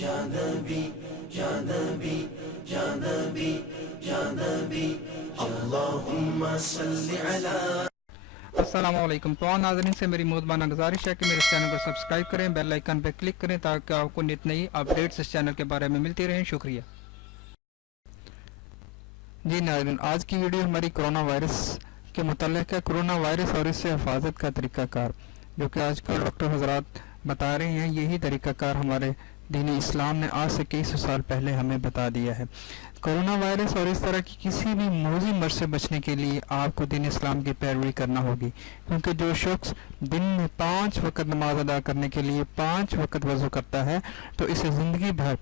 یا نبی یا نبی یا نبی یا نبی اللہم صلی علی۔ السلام علیکم تمام ناظرین سے میری مہربانہ گزارش ہے کہ میرے چینل کو سبسکرائب کریں، بیل آئیکن پہ کلک کریں تاکہ آپ کو نت نئی اپڈیٹس اس چینل کے بارے میں ملتی رہیں۔ شکریہ جی ناظرین، آج کی ویڈیو ہماری کرونا وائرس کے متعلق ہے۔ کرونا وائرس اور اس سے حفاظت کا طریقہ کار جو کہ آج کل ڈاکٹر حضرات بتا رہے ہیں، یہی طریقہ کار ہمارے دین اسلام نے آج سے کئی سو سال پہلے ہمیں بتا دیا ہے۔ کرونا وائرس اور اس طرح کی کسی بھی موذی مرض سے بچنے کے لیے آپ کو دین اسلام کی پیروی کرنا ہوگی، کیونکہ جو شخص دن میں 5 وقت نماز ادا کرنے کے لیے 5 وقت وضو کرتا ہے تو اسے زندگی بھر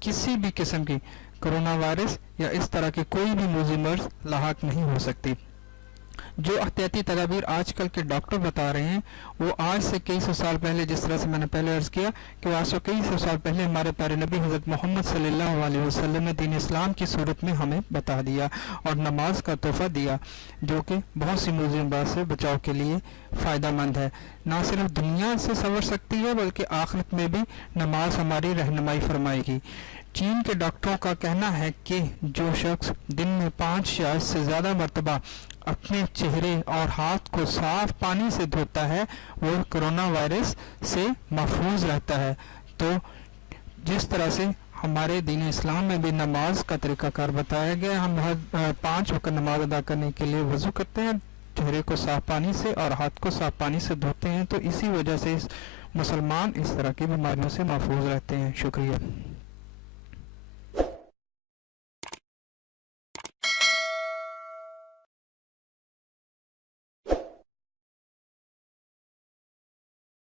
کسی بھی قسم کی کرونا وائرس یا اس طرح کی کوئی بھی موذی مرض لاحق نہیں ہو سکتی۔ جو احتیاطی تدابیر آج کل کے ڈاکٹر بتا رہے ہیں وہ آج سے کئی سو سال پہلے، جس طرح سے میں نے پہلے عرض کیا کہ وہ آج سے کئی سو سال پہلے ہمارے پیارے نبی حضرت محمد صلی اللہ علیہ وسلم نے دین اسلام کی صورت میں ہمیں بتا دیا اور نماز کا تحفہ دیا، جو کہ بہت سی موذی امراض سے بچاؤ کے لیے فائدہ مند ہے۔ نہ صرف دنیا سے سنور سکتی ہے بلکہ آخرت میں بھی نماز ہماری رہنمائی فرمائے گی۔ چین کے ڈاکٹروں کا کہنا ہے کہ جو شخص دن میں 5 یا اس سے زیادہ مرتبہ اپنے چہرے اور ہاتھ کو صاف پانی سے دھوتا ہے وہ کرونا وائرس سے محفوظ رہتا ہے۔ تو جس طرح سے ہمارے دین اسلام میں بھی نماز کا طریقہ کار بتایا گیا، ہم 5 وقت نماز ادا کرنے کے لیے وضو کرتے ہیں، چہرے کو صاف پانی سے اور ہاتھ کو صاف پانی سے دھوتے ہیں، تو اسی وجہ سے مسلمان اس طرح کی بیماریوں سے محفوظ رہتے ہیں۔ شکریہ۔